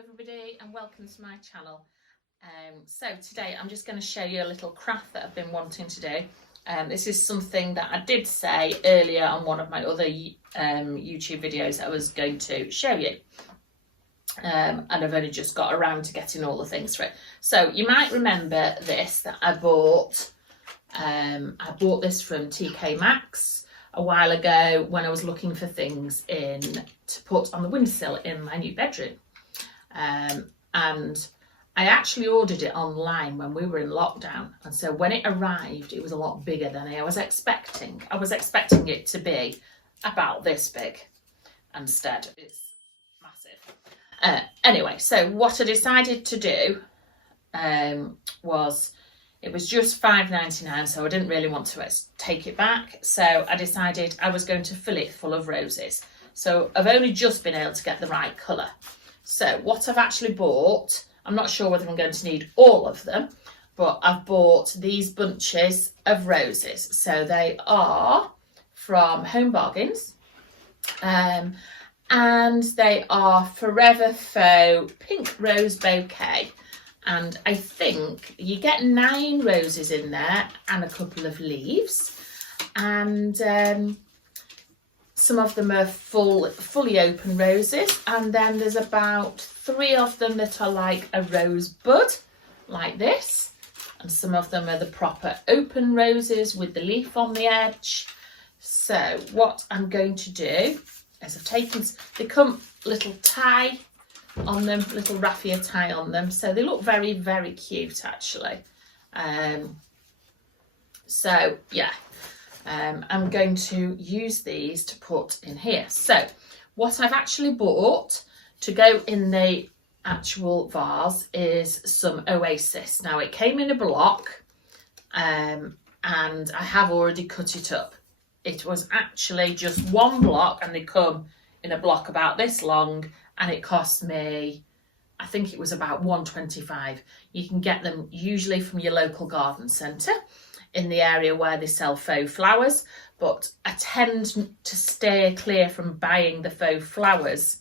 everybody and welcome to my channel. So today I'm just going to show you a little craft that I've been wanting to do. This is something that I did say earlier on one of my other YouTube videos that I was going to show you. And I've only just got around to getting all the things for it. So you might remember this that I bought. I bought this from TK Maxx a while ago when I was looking for things to put on the windowsill in my new bedroom. And I actually ordered it online when we were in lockdown, and so when it arrived it was a lot bigger than I was expecting. I was expecting it to be about this big. Instead it's massive. Anyway, so what I decided to do was, it was just $5.99, so I didn't really want to take it back, so I decided I was going to fill it full of roses. So I've only just been able to get the right colour. So what I've actually bought, I'm not sure whether I'm going to need all of them, but I've bought these bunches of roses. So they are from Home Bargains, and they are Forever Faux Pink Rose Bouquet. And I think you get 9 roses in there and a couple of leaves, and some of them are fully open roses, and then there's about 3 of them that are like a rosebud, like this, and some of them are the proper open roses with the leaf on the edge. So what I'm going to do is they come little tie on them, little raffia tie on them, so they look very, very cute actually. So yeah. I'm going to use these to put in here. So what I've actually bought to go in the actual vase is some Oasis. Now it came in a block, and I have already cut it up. It was actually just one block, and they come in a block about this long, and it cost me, I think it was about $1.25. You can get them usually from your local garden centre in the area where they sell faux flowers, but I tend to stay clear from buying the faux flowers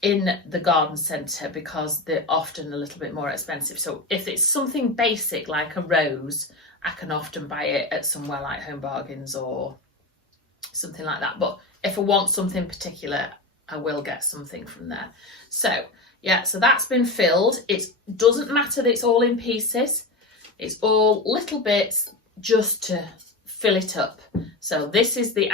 in the garden centre because they're often a little bit more expensive. So if it's something basic like a rose, I can often buy it at somewhere like Home Bargains or something like that. But if I want something particular, I will get something from there. So yeah, so that's been filled. It doesn't matter that it's all in pieces. It's all little bits just to fill it up. So this is the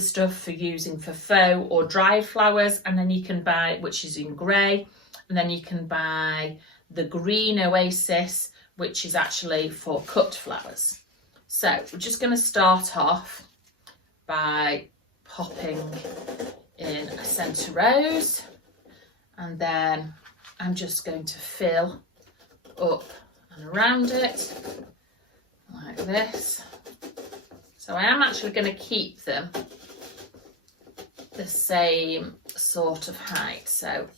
stuff for using for faux or dried flowers, and then you can buy, which is in grey, and then you can buy the green Oasis, which is actually for cut flowers. So we're just going to start off by popping in a centre rose, and then I'm just going to fill up and around it like this. So I am actually going to keep them the same sort of height, so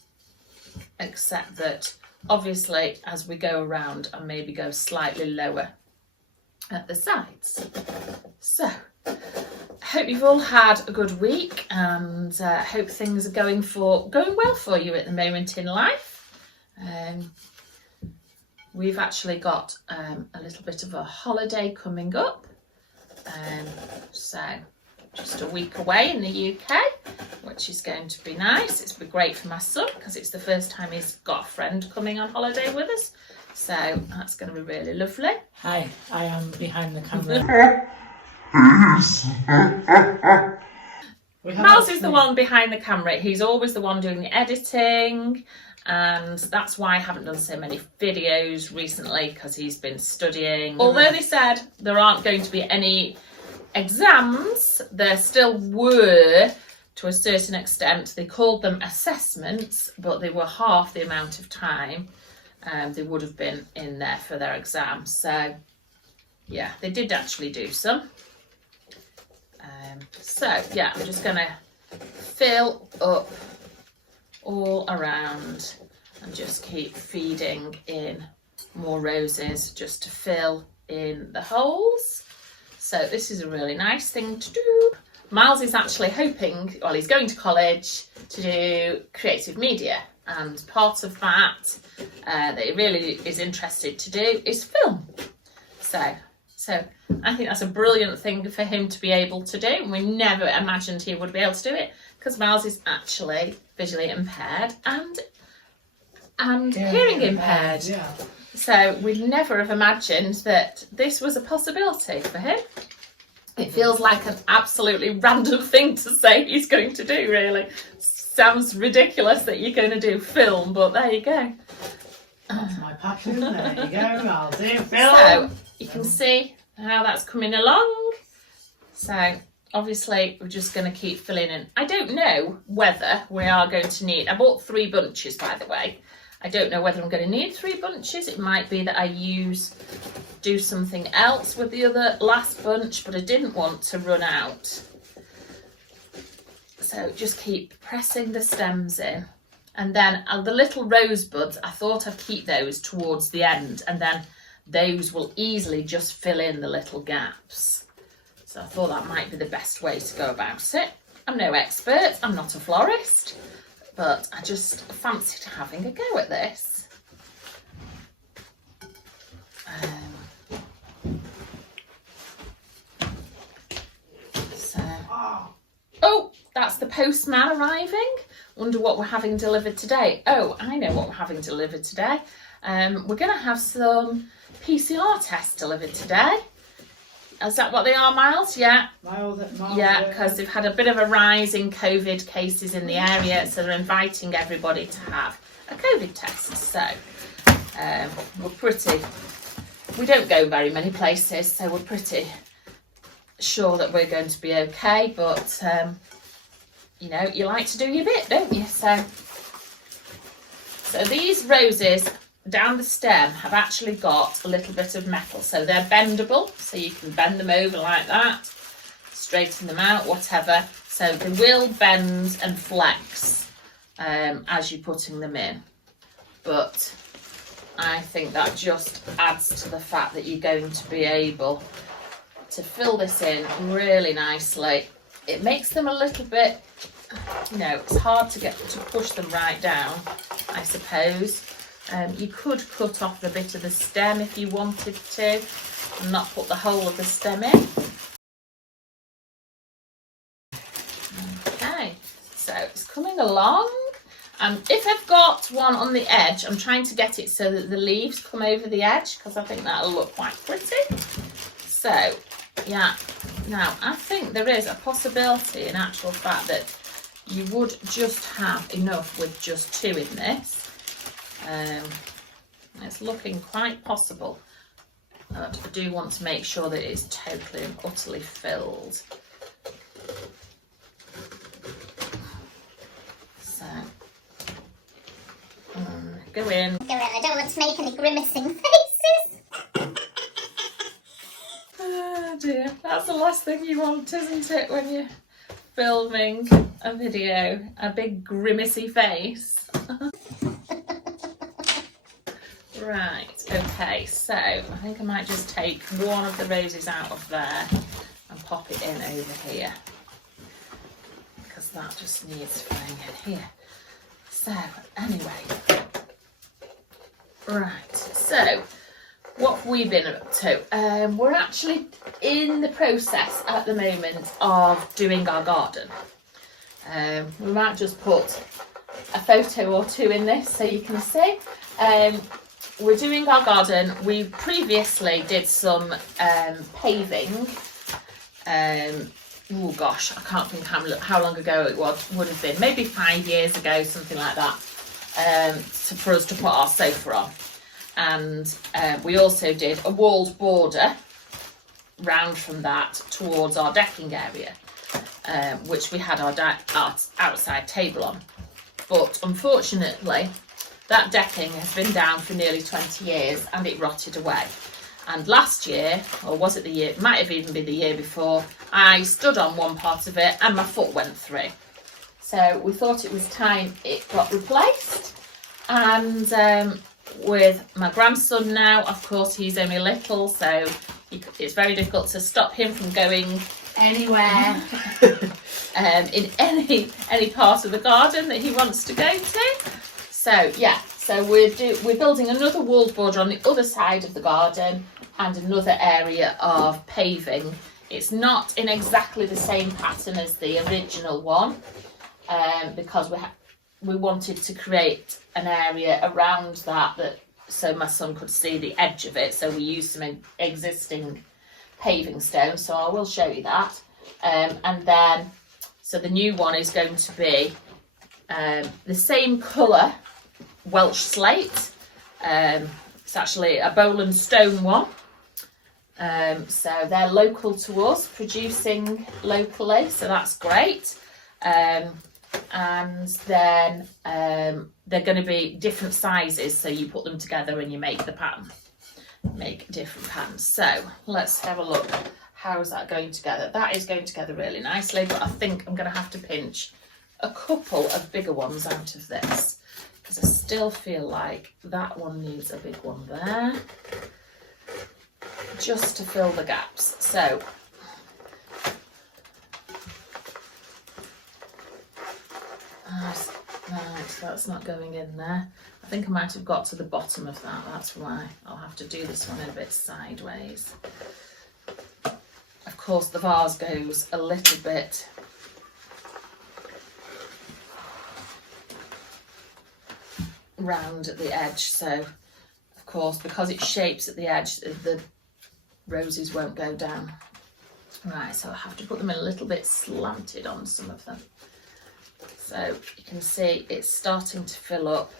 except that obviously as we go around I maybe go slightly lower at the sides. So I hope you've all had a good week, and hope things are going well for you at the moment in life. We've actually got a little bit of a holiday coming up, so just a week away in the UK, which is going to be nice. It's been great for my son because it's the first time he's got a friend coming on holiday with us, so that's going to be really lovely. Hi, I am behind the camera. Miles is the one behind the camera. He's always the one doing the editing, and that's why I haven't done so many videos recently, because he's been studying. Although they said there aren't going to be any exams, there still were to a certain extent. They called them assessments, but they were half the amount of time they would have been in there for their exams. So yeah, they did actually do some. So yeah, I'm just going to fill up all around and just keep feeding in more roses just to fill in the holes. So this is a really nice thing to do. Miles is actually hoping, well, he's going to college to do creative media, and part of that that he really is interested to do is film. So I think that's a brilliant thing for him to be able to do. We never imagined he would be able to do it because Miles is actually visually impaired and hearing impaired. Yeah. So we'd never have imagined that this was a possibility for him. It feels like an absolutely random thing to say he's going to do, really. Sounds ridiculous that you're going to do film, but there you go. That's my passion. There you go. I'll do film. So you can see how that's coming along. So obviously we're just going to keep filling in. I don't know whether we are going to need, I bought 3 bunches, by the way. I don't know whether I'm going to need 3 bunches. It might be that I do something else with the other last bunch, but I didn't want to run out. So just keep pressing the stems in. And then the little rosebuds, I thought I'd keep those towards the end, and then those will easily just fill in the little gaps. So I thought that might be the best way to go about it. I'm no expert, I'm not a florist, but I just fancied having a go at this. Oh, that's the postman arriving. Wonder what we're having delivered today. Oh, I know what we're having delivered today. We're going to have some PCR tests delivered today. Is that what they are, Miles? Yeah. Yeah, because they've had a bit of a rise in COVID cases in the area, so they're inviting everybody to have a COVID test. So we don't go very many places, so we're pretty sure that we're going to be okay, but you know, you like to do your bit, don't you? So these roses down the stem have actually got a little bit of metal, so they're bendable, so you can bend them over like that, straighten them out, whatever. So they will bend and flex as you're putting them in, but I think that just adds to the fact that you're going to be able to fill this in really nicely. It makes them a little bit, you know, it's hard to push them right down, I suppose. You could cut off the bit of the stem if you wanted to and not put the whole of the stem in. Okay, so it's coming along. If I've got one on the edge, I'm trying to get it so that the leaves come over the edge because I think that'll look quite pretty. So, yeah, now I think there is a possibility in actual fact that you would just have enough with just 2 in this. It's looking quite possible, but I do want to make sure that it's totally and utterly filled. So, go in. I don't want to make any grimacing faces. Oh dear, that's the last thing you want, isn't it, when you're filming a video? A big grimacy face. Right, okay, so I think I might just take one of the roses out of there and pop it in over here, because that just needs filling in here. So, anyway, right, so what have we been up to? We're actually in the process at the moment of doing our garden. We might just put a photo or 2 in this so you can see. We're doing our garden. We previously did some paving. Oh gosh, I can't think how long ago it would have been. Maybe 5 years ago, something like that, for us to put our sofa on. And we also did a walled border round from that towards our decking area, which we had our outside table on. But unfortunately, that decking has been down for nearly 20 years and it rotted away. And last year, or was it the year, it might have even been the year before, I stood on one part of it and my foot went through. So we thought it was time it got replaced. And with my grandson now, of course, he's only little, so it's very difficult to stop him from going anywhere in any part of the garden that he wants to go to. So yeah, so we're building another walled border on the other side of the garden and another area of paving. It's not in exactly the same pattern as the original one, because we wanted to create an area around that so my son could see the edge of it. So we used some existing paving stones. So I will show you that. And then, so the new one is going to be the same colour Welsh slate. It's actually a Bowland stone one. So they're local to us, producing locally, so that's great. And then they're going to be different sizes, so you put them together and you make the pattern, make different patterns. So let's have a look. How is that going together? That is going together really nicely, but I think I'm going to have to pinch a couple of bigger ones out of this, because I still feel like that one needs a big one there, just to fill the gaps. So right, that's not going in there. I think I might have got to the bottom of that, that's why. I'll have to do this one a bit sideways. Of course the vase goes a little bit round at the edge, so of course because it shapes at the edge the roses won't go down. Right, so I have to put them a little bit slanted on some of them. So you can see it's starting to fill up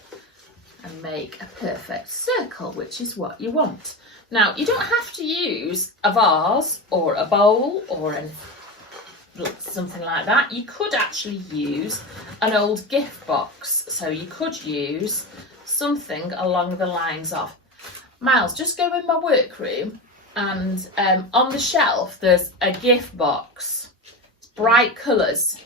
and make a perfect circle, which is what you want. Now, you don't have to use a vase or a bowl or something like that. You could actually use an old gift box. So you could use something along the lines of, Miles, just go in my workroom and on the shelf there's a gift box. It's bright colours.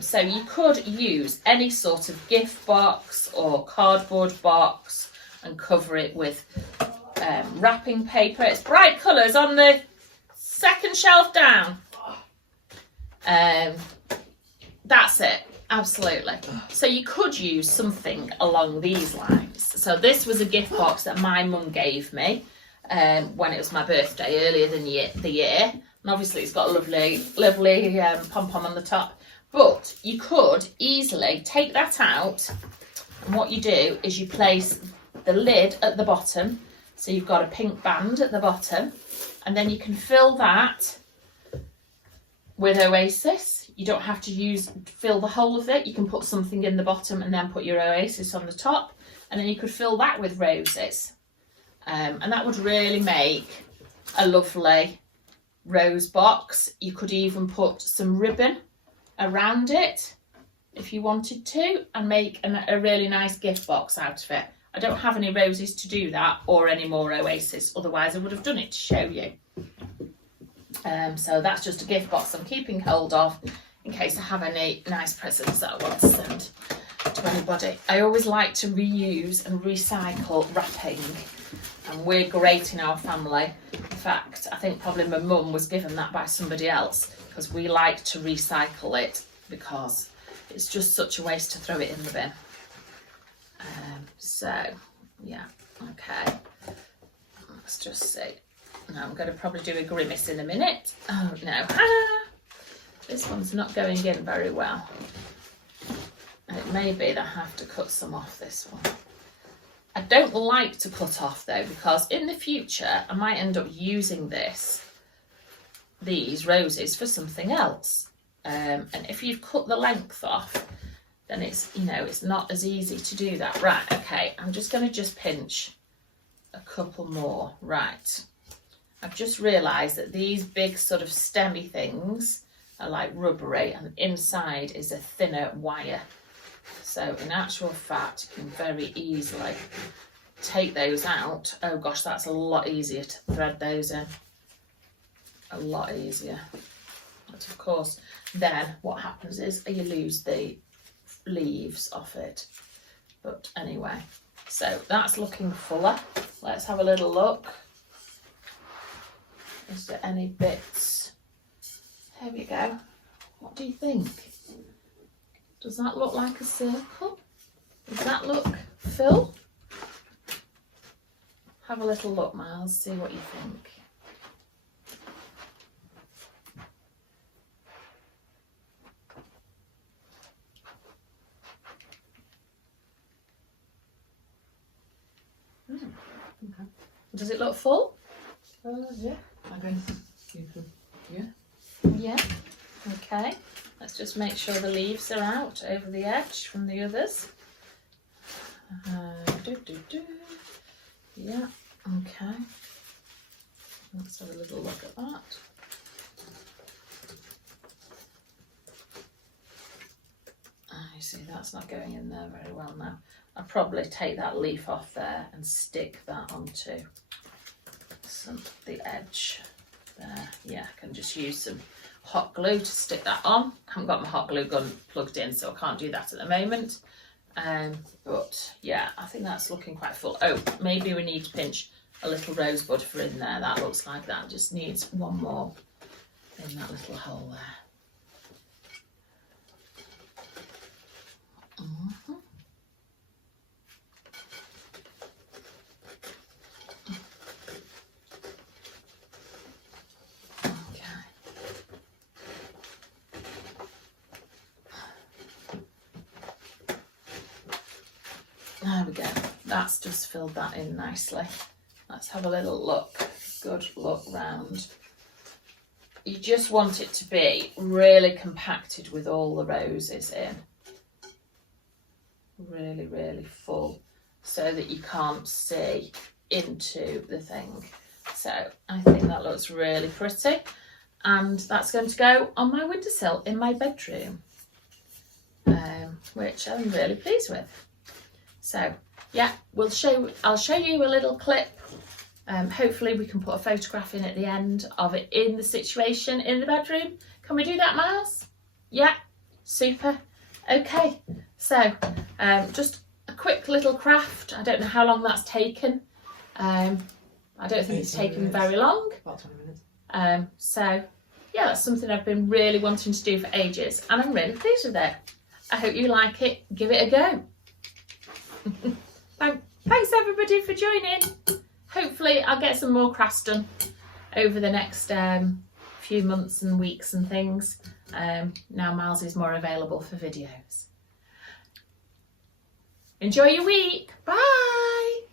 So you could use any sort of gift box or cardboard box and cover it with wrapping paper. It's bright colours on the second shelf down. That's it, absolutely. So you could use something along these lines. So this was a gift box that my mum gave me when it was my birthday earlier than the year. And obviously it's got a lovely pom-pom on the top. But you could easily take that out, and what you do is you place the lid at the bottom, so you've got a pink band at the bottom, and then you can fill that with Oasis. You don't have to fill the whole of it. You can put something in the bottom and then put your Oasis on the top, and then you could fill that with roses. And that would really make a lovely rose box. You could even put some ribbon around it if you wanted to and make a really nice gift box out of it. I don't have any roses to do that or any more Oasis, otherwise I would have done it to show you. So that's just a gift box I'm keeping hold of in case I have any nice presents that I want to send to anybody. I always like to reuse and recycle wrapping, and we're great in our family. In fact, I think probably my mum was given that by somebody else, because we like to recycle it because it's just such a waste to throw it in the bin. So yeah, okay, let's just see. Now I'm going to probably do a grimace in a minute. Oh no, this one's not going in very well. It may be that I have to cut some off this one. I don't like to cut off though, because in the future I might end up using these roses for something else. And if you've cut the length off, then it's not as easy to do that. Right, okay, I'm just going to pinch a couple more. Right, I've just realised that these big sort of stemmy things are like rubbery, and inside is a thinner wire. So in actual fact, you can very easily take those out. Oh gosh, that's a lot easier to thread those in. A lot easier. But of course, then what happens is you lose the leaves off it. But anyway, so that's looking fuller. Let's have a little look. Is there any bits? Here we go. What do you think? Does that look like a circle? Does that look full? Have a little look, Miles, see what you think. Okay. Does it look full? Yeah, I guess you could, yeah. Yeah. Okay. Let's just make sure the leaves are out over the edge from the others. Yeah. Okay. Let's have a little look at that. You see, that's not going in there very well now. I'll probably take that leaf off there and stick that onto the edge there. Yeah, I can just use some hot glue to stick that on. I haven't got my hot glue gun plugged in, so I can't do that at the moment. But yeah, I think that's looking quite full. Oh, maybe we need to pinch a little rosebud for in there. That looks like that just needs one more in that little hole there. There we go, that's just filled that in nicely. Let's have a little look, good look round. You just want it to be really compacted with all the roses in. Really, really full, so that you can't see into the thing. So I think that looks really pretty. And that's going to go on my windowsill in my bedroom, which I'm really pleased with. So yeah, I'll show you a little clip. Hopefully we can put a photograph in at the end of it in the situation in the bedroom. Can we do that, Miles? Yeah, super. Okay, so just a quick little craft. I don't know how long that's taken. I don't think it's taken very long. About 20 minutes. So yeah, that's something I've been really wanting to do for ages, and I'm really pleased with it. I hope you like it. Give it a go. Thanks everybody for joining. Hopefully I'll get some more crafts done over the next few months and weeks and things. Now Miles is more available for videos. Enjoy your week. Bye.